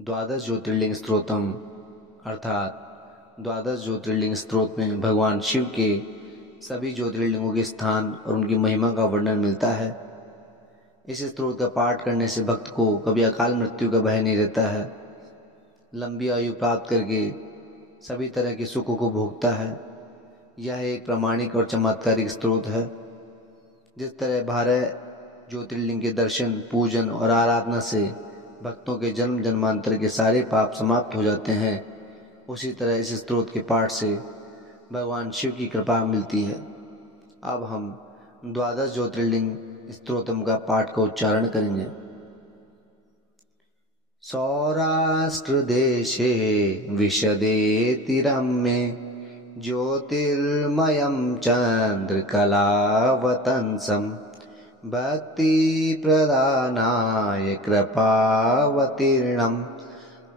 द्वादश ज्योतिर्लिंग स्तोत्रम अर्थात द्वादश ज्योतिर्लिंग स्तोत्र में भगवान शिव के सभी ज्योतिर्लिंगों के स्थान और उनकी महिमा का वर्णन मिलता है। इस स्तोत्र का पाठ करने से भक्त को कभी अकाल मृत्यु का भय नहीं रहता है, लंबी आयु प्राप्त करके सभी तरह के सुखों को भोगता है। यह एक प्रामाणिक और चमत्कारिक स्तोत्र है। जिस तरह 12 ज्योतिर्लिंग के दर्शन, पूजन और आराधना से भक्तों के जन्म जन्मांतर के सारे पाप समाप्त हो जाते हैं, उसी तरह इस स्तोत्र के पाठ से भगवान शिव की कृपा मिलती है। अब हम द्वादश ज्योतिर्लिंग स्तोत्रम का पाठ का उच्चारण करेंगे। सौराष्ट्र देशे विशदेति रम्ये ज्योतिर्मयं चन्द्रकलावतंसं भक्तिप्रदानाय कृपावतीर्णं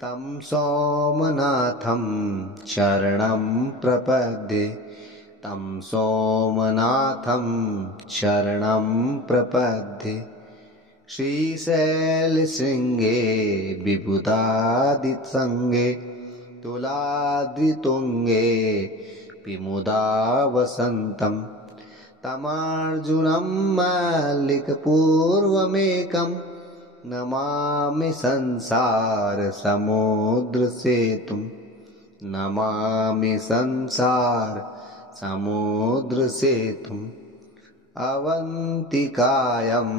तं सोमनाथं शरणं प्रपद्ये। तं सोमनाथं शरणं प्रपद्ये। श्रीशैलशृङ्गे विबुधादिसङ्गे तुलाद्रितुङ्गे विमुदा वसन्तं तमार्जुनं मल्लिकपूर्वमेकं नमामि संसारसमुद्रसेतुं। नमामि संसारसमुद्रसेतुम्। अवन्तिकायं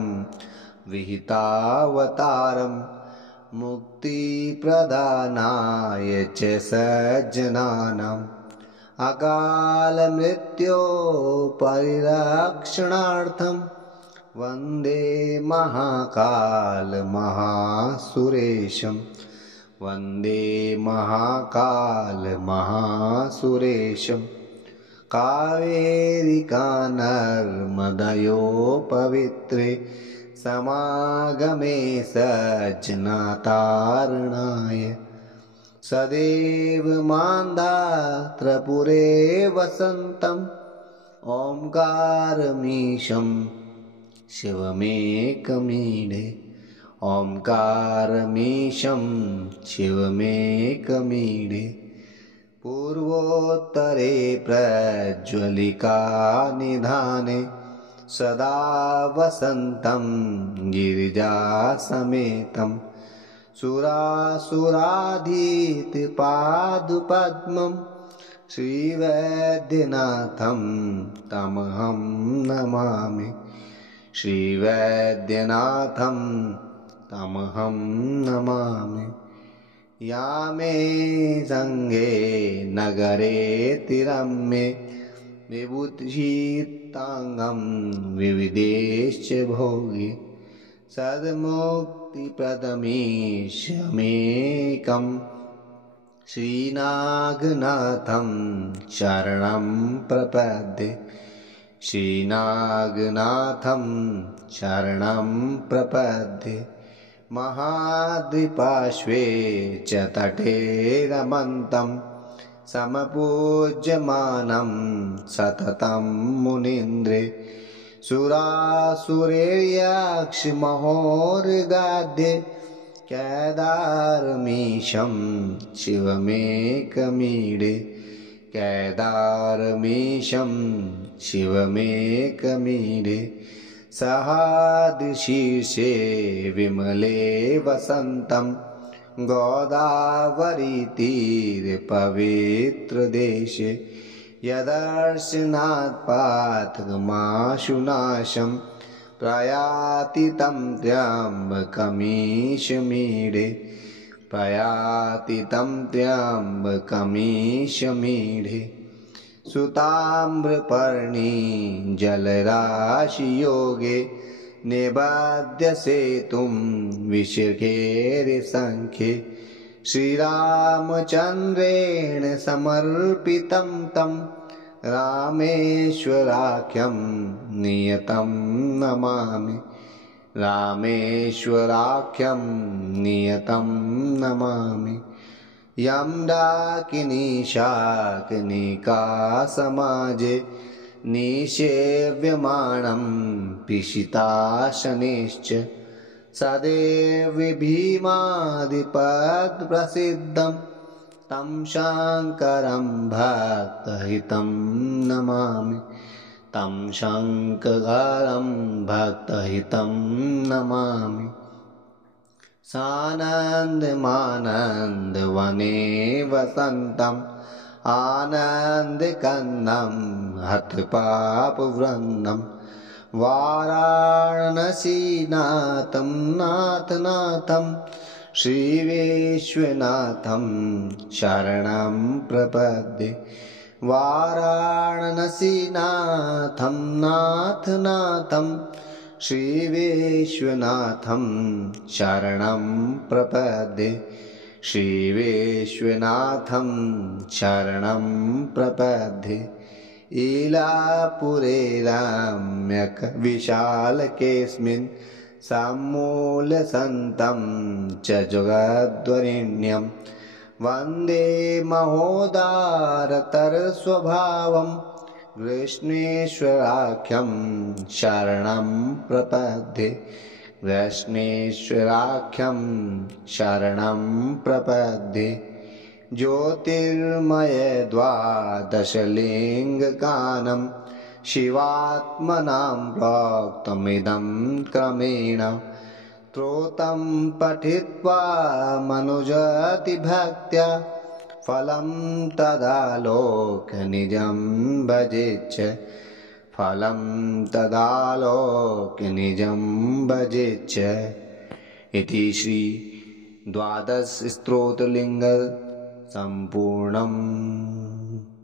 विहितावतारं मुक्तिप्रदानाय च सज्जनानाम् अकालमृत्योः परिरक्षणार्थं वन्दे महाकालमहासुरेशं। वन्दे महाकालमहासुरेशं। कावेरिकानर्मदयोः पवित्रे समागमे सज्जनतारणाय सदैव मान्धातृपुरे वसन्तम् ओंकारमीशं शिवमेकमीडे। ओंकारमीशं शिवमेकमीडे। पूर्वोत्तरे प्रज्वलिका निधाने सदा वसन्तं गिरिजासमेतं सुरासुराधीतपादपद्मं श्रीवैद्यनाथं तमहं नमामि। श्रीवैद्यनाथं तमहं नमामि। यामे संगे नगरे तिरम्ये विभूषितांगं विविधेश्च भोगे सद्मुक्तिप्रदमीशमेकं श्रीनागनाथं शरणं प्रपद्ये। श्रीनागनाथं शरणं प्रपद्ये। महाद्विपार्श्वे च तटे रमन्तं समपूज्यमानं सततं मुनीन्द्रे सुरासुरेर्यक्षमहोर्गाध्ये केदारमीशं शिवमेकमीडे। केदारमीशं शिवमेकमीडे। सहाद्रिशीर्षे विमले वसन्तं गोदावरीतीरे पवित्रदेशे यदर्शनात् पातकमाशुनाशं प्रयाति तं त्र्यम्बकमीशमीडे। प्रयाति तं त्र्यम्बकमीशमीडे। सुताम्रपर्णी जलराशियोगे निबध्य सेतुं विशिखेरिसंख्ये श्रीरामचन्द्रेण समर्पितं तं रामेश्वराख्यं नियतं नमामि। रामेश्वराख्यं नियतं नमामि। यं डाकिनी शाकिनिका समाजे निषेव्यमाणं पिशिताशनैश्च सदेव भीमादिपदप्रसिद्धं तं शङ्करं भक्तहितं नमामि। तं शङ्करं भक्तहितं नमामि। सानन्दमानन्दवने वसन्तम् आनन्दकन्दं हतपापवृन्दं वाराणसीनाथं नाथनाथं श्रीविश्वनाथं शरणं प्रपद्ये। वाराणसीनाथं नाथनाथं श्रीविश्वनाथं शरणं प्रपद्ये। श्रीविश्वनाथं शरणं प्रपद्ये। इलापुरे रम्यक विशालकेऽस्मिन् सम्मूलसन्तं च जगद्वरेण्यं वन्दे महोदारतरस्वभावं कृष्णेश्वराख्यं शरणं प्रपद्ये। कृष्णेश्वराख्यं शरणं प्रपद्ये। ज्योतिर्मय द्वादशलिङ्गगानं शिवात्मनां प्रोक्तमिदं क्रमेण स्तोत्रं पठित्वा मनुजतिभक्त्या फलं तदालोकनिजं भजेच्छ। फलं तदालोकनिजं भजेच्छ। इति श्री द्वादश स्तोत्रलिङ्ग सम्पूर्णम्।